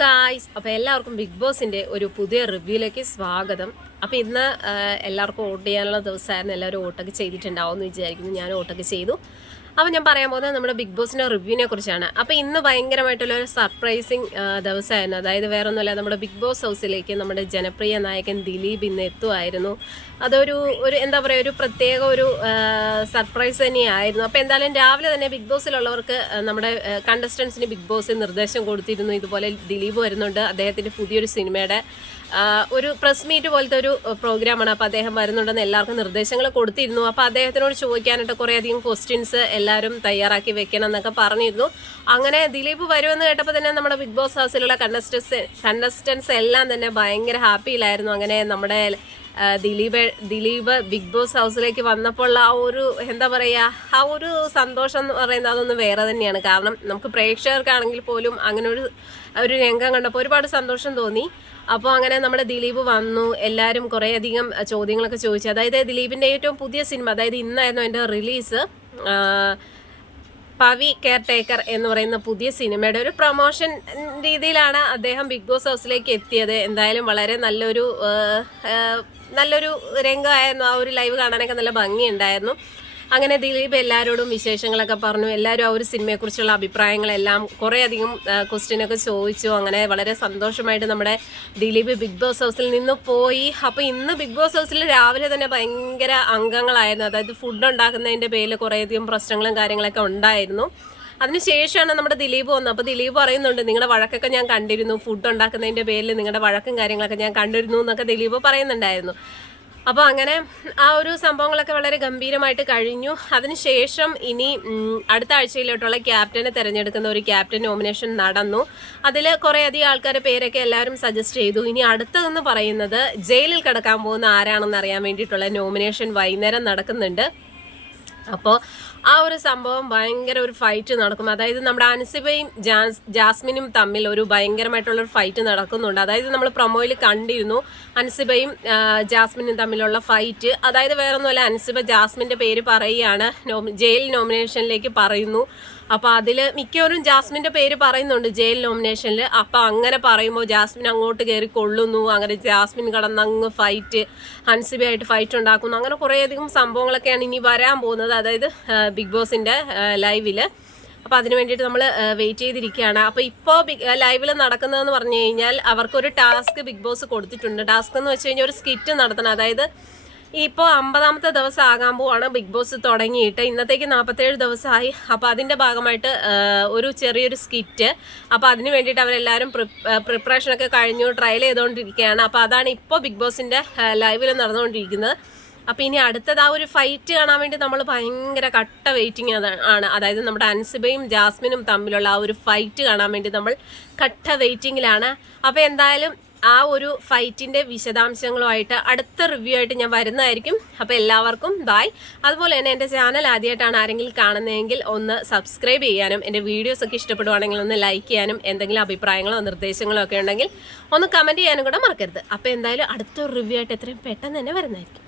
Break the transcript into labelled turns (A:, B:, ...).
A: Guys അപ്പോൾ എല്ലാവർക്കും big ബോസിന്റെ ഒരു പുതിയ റിവ്യൂയിലേക്ക് സ്വാഗതം. അപ്പോൾ ഇന്ന് എല്ലാവർക്കും വോട്ട് ചെയ്യാനുള്ള ദിവസമായിരുന്നു. എല്ലാവരും വോട്ടൊക്കെ ചെയ്തിട്ടുണ്ടാവും എന്ന് വിചാരിക്കുന്നു. ഞാൻ വോട്ടൊക്കെ ചെയ്തു. അപ്പോൾ ഞാൻ പറയാൻ പോകുന്നത് നമ്മുടെ ബിഗ് ബോസിന്റെ റിവ്യൂവിനെ കുറിച്ചാണ്. അപ്പോൾ ഇന്ന് ഭയങ്കരമായിട്ടുള്ള ഒരു സർപ്രൈസിങ് ദിവസമായിരുന്നു. അതായത് വേറെ ഒന്നുമില്ല നമ്മുടെ ബിഗ് ബോസ് ഹൗസിലേക്ക് നമ്മുടെ ജനപ്രിയ നായകൻ ദിലീപ് ഇന്ന് എത്തുമായിരുന്നു അതൊരു ഒരു എന്താ പറയുക ഒരു പ്രത്യേക ഒരു സർപ്രൈസ് തന്നെയായിരുന്നു. അപ്പോൾ എന്തായാലും രാവിലെ തന്നെ ബിഗ് ബോസിലുള്ളവർക്ക് നമ്മുടെ കണ്ടസ്റ്റൻസിന് ബിഗ് ബോസ് നിർദ്ദേശം കൊടുത്തിരുന്നു. ഇതുപോലെ ദിലീപ് വരുന്നുണ്ട്. അദ്ദേഹത്തിന്റെ പുതിയൊരു സിനിമയുടെ ഒരു പ്രസ് മീറ്റ് പോലത്തെ ഒരു പ്രോഗ്രാമാണ് അപ്പോൾ അദ്ദേഹം വരുന്നുണ്ടെന്ന് എല്ലാവർക്കും നിർദ്ദേശങ്ങൾ കൊടുത്തിരുന്നു. അപ്പോൾ അദ്ദേഹത്തിനോട് ചോദിക്കാനായിട്ട് കുറേയധികം ക്വസ്റ്റ്യൻസ് എല്ലാവരും തയ്യാറാക്കി വെക്കണം എന്നൊക്കെ പറഞ്ഞിരുന്നു. അങ്ങനെ ദിലീപ് വരുമെന്ന് കേട്ടപ്പോൾ തന്നെ നമ്മുടെ ബിഗ് ബോസ് ഹൗസിലുള്ള കണ്ടസ്റ്റൻസ് കണ്ടസ്റ്റൻസ് എല്ലാം തന്നെ ഭയങ്കര ഹാപ്പിയിലായിരുന്നു. അങ്ങനെ നമ്മുടെ ദിലീപ് ദിലീപ് ബിഗ് ബോസ് ഹൗസിലേക്ക് വന്നപ്പോൾ ആ ഒരു എന്താ പറയുക ആ ഒരു സന്തോഷം എന്ന് പറയുന്നത് അതൊന്ന് വേറെ തന്നെയാണ്. കാരണം നമുക്ക് പ്രേക്ഷകർക്കാണെങ്കിൽ പോലും അങ്ങനെ ഒരു ഒരു രംഗം കണ്ടപ്പോൾ ഒരുപാട് സന്തോഷം തോന്നി. അപ്പോൾ അങ്ങനെ നമ്മുടെ ദിലീപ് വന്നു. എല്ലാവരും കുറേയധികം ചോദ്യങ്ങളൊക്കെ ചോദിച്ചു. അതായത് ദിലീപിന്റെ ഏറ്റവും പുതിയ സിനിമ അതായത് ഇന്നായിരുന്നു എന്റെ റിലീസ് പവി കെയർ ടേക്കർ എന്ന് പറയുന്ന പുതിയ സിനിമയുടെ ഒരു പ്രൊമോഷൻ രീതിയിലാണ് അദ്ദേഹം ബിഗ് ബോസ് ഹൗസിലേക്ക് എത്തിയത്. എന്തായാലും വളരെ നല്ലൊരു നല്ലൊരു രംഗമായിരുന്നു. ആ ഒരു ലൈവ് കാണാനൊക്കെ നല്ല ഭംഗിയുണ്ടായിരുന്നു. അങ്ങനെ ദിലീപ് എല്ലാവരോടും വിശേഷങ്ങളൊക്കെ പറഞ്ഞു. എല്ലാവരും ആ ഒരു സിനിമയെക്കുറിച്ചുള്ള അഭിപ്രായങ്ങളെല്ലാം കുറേയധികം ക്വസ്റ്റ്യനൊക്കെ ചോദിച്ചു. അങ്ങനെ വളരെ സന്തോഷമായിട്ട് നമ്മുടെ ദിലീപ് ബിഗ് ബോസ് ഹൗസിൽ നിന്ന് പോയി. അപ്പോൾ ഇന്ന് ബിഗ് ബോസ് ഹൗസിൽ രാവിലെ തന്നെ ഭയങ്കര അംഗങ്ങളായിരുന്നു. അതായത് ഫുഡ് ഉണ്ടാക്കുന്നതിന്റെ പേരിൽ കുറേയധികം പ്രശ്നങ്ങളും കാര്യങ്ങളൊക്കെ ഉണ്ടായിരുന്നു. അതിനുശേഷമാണ് നമ്മുടെ ദിലീപ് വന്നത്. അപ്പോൾ ദിലീപ് പറയുന്നുണ്ട് നിങ്ങളുടെ വഴക്കൊക്കെ ഞാൻ കണ്ടിരുന്നു. ഫുഡ് ഉണ്ടാക്കുന്നതിന്റെ പേരിൽ നിങ്ങളുടെ വഴക്കും കാര്യങ്ങളൊക്കെ ഞാൻ കണ്ടിരുന്നു എന്നൊക്കെ ദിലീപ് പറയുന്നുണ്ടായിരുന്നു. അപ്പോൾ അങ്ങനെ ആ ഒരു സംഭവങ്ങളൊക്കെ വളരെ ഗംഭീരമായിട്ട് കഴിഞ്ഞു. അതിനുശേഷം ഇനി അടുത്ത ആഴ്ചയിലോട്ടുള്ള ക്യാപ്റ്റനെ തിരഞ്ഞെടുക്കുന്ന ഒരു ക്യാപ്റ്റൻ നോമിനേഷൻ നടന്നു. അതിൽ കുറേയധികം ആൾക്കാരുടെ പേരൊക്കെ എല്ലാവരും സജസ്റ്റ് ചെയ്തു. ഇനി അടുത്തതെന്ന് പറയുന്നത് ജയിലിൽ കിടക്കാൻ പോകുന്ന ആരാണെന്ന് അറിയാൻ വേണ്ടിയിട്ടുള്ള നോമിനേഷൻ വൈകുന്നേരം നടക്കുന്നുണ്ട്. അപ്പോൾ ആ ഒരു സംഭവം ഭയങ്കര ഒരു ഫൈറ്റ് നടക്കും. അതായത് നമ്മുടെ അൻസിബയും ജാസ് ജാസ്മിനും തമ്മിൽ ഒരു ഭയങ്കരമായിട്ടുള്ള ഒരു ഫൈറ്റ് നടക്കുന്നുണ്ട്. അതായത് നമ്മൾ പ്രൊമോയിൽ കണ്ടിരുന്നു അൻസിബയും ജാസ്മിനും തമ്മിലുള്ള ഫൈറ്റ് അതായത് വേറൊന്നുമല്ല അൻസിബ ജാസ്മിന്റെ പേര് പറയുകയാണ് ജയിൽ നോമിനേഷനിലേക്ക് പറയുന്നു. അപ്പോൾ അതിൽ മിക്കവരും ജാസ്മിന്റെ പേര് പറയുന്നുണ്ട് ജയിൽ നോമിനേഷനിൽ അപ്പോൾ അങ്ങനെ പറയുമ്പോൾ ജാസ്മിൻ അങ്ങോട്ട് കയറി കൊള്ളുന്നു. അങ്ങനെ ജാസ്മിൻ കടന്ന് അങ്ങ് ഫൈറ്റ് ഹൻസിബയായിട്ട് ഫൈറ്റ് ഉണ്ടാക്കുന്നു. അങ്ങനെ കുറേയധികം സംഭവങ്ങളൊക്കെയാണ് ഇനി വരാൻ പോകുന്നത്. അതായത് ബിഗ് ബോസിന്റെ ലൈവിൽ അപ്പോൾ അതിന് വേണ്ടിയിട്ട് നമ്മൾ വെയിറ്റ് ചെയ്തിരിക്കുകയാണ്. അപ്പോൾ ഇപ്പോൾ ലൈവിൽ നടക്കുന്നതെന്ന് പറഞ്ഞു കഴിഞ്ഞാൽ അവർക്കൊരു ടാസ്ക് ബിഗ് ബോസ് കൊടുത്തിട്ടുണ്ട്. ടാസ്ക് എന്ന് വെച്ച് കഴിഞ്ഞാൽ ഒരു സ്കിറ്റ് നടത്തണം. അതായത് ഇപ്പോൾ അമ്പതാമത്തെ ദിവസം ആകാൻ പോവാണ് ബിഗ് ബോസ് തുടങ്ങിയിട്ട്. ഇന്നത്തേക്ക് നാൽപ്പത്തേഴ് ദിവസമായി. അപ്പോൾ അതിന്റെ ഭാഗമായിട്ട് ഒരു ചെറിയൊരു സ്കിറ്റ്. അപ്പോൾ അതിന് വേണ്ടിയിട്ട് അവരെല്ലാവരും പ്രിപ്പറേഷനൊക്കെ കഴിഞ്ഞു ട്രയൽ ചെയ്തുകൊണ്ടിരിക്കുകയാണ് അപ്പോൾ അതാണ് ഇപ്പോൾ ബിഗ് ബോസിന്റെ ലൈവിൽ നടന്നുകൊണ്ടിരിക്കുന്നത്. അപ്പോൾ ഇനി അടുത്തത് ആ ഒരു ഫൈറ്റ് കാണാൻ വേണ്ടി നമ്മൾ ഭയങ്കര കട്ട വെയിറ്റിംഗ് ആണ് അതായത് നമ്മുടെ അൻസിബയും ജാസ്മിനും തമ്മിലുള്ള ആ ഒരു ഫൈറ്റ് കാണാൻ വേണ്ടി നമ്മൾ കട്ട വെയിറ്റിങ്ങിലാണ് അപ്പോൾ എന്തായാലും ആ ഒരു ഫൈറ്റിന്റെ വിശദാംശങ്ങളുമായിട്ട് അടുത്ത റിവ്യൂ ആയിട്ട് ഞാൻ വരുന്നതായിരിക്കും. അപ്പോൾ എല്ലാവർക്കും ബായ് അതുപോലെ തന്നെ എന്റെ ചാനൽ ആദ്യമായിട്ടാണ് ആരെങ്കിലും കാണുന്നതെങ്കിൽ ഒന്ന് സബ്സ്ക്രൈബ് ചെയ്യാനും എന്റെ വീഡിയോസ് ഒക്കെ ഇഷ്ടപ്പെടുവാണെങ്കിൽ ഒന്ന് ലൈക്ക് ചെയ്യാനും എന്തെങ്കിലും അഭിപ്രായങ്ങളോ നിർദ്ദേശങ്ങളോ ഒക്കെ ഉണ്ടെങ്കിൽ ഒന്ന് കമന്റ് ചെയ്യാനും കൂടെ മറക്കരുത്. അപ്പോൾ എന്തായാലും അടുത്തൊരു റിവ്യൂ ആയിട്ട് എത്രയും പെട്ടെന്ന് തന്നെ വരുന്നതായിരിക്കും.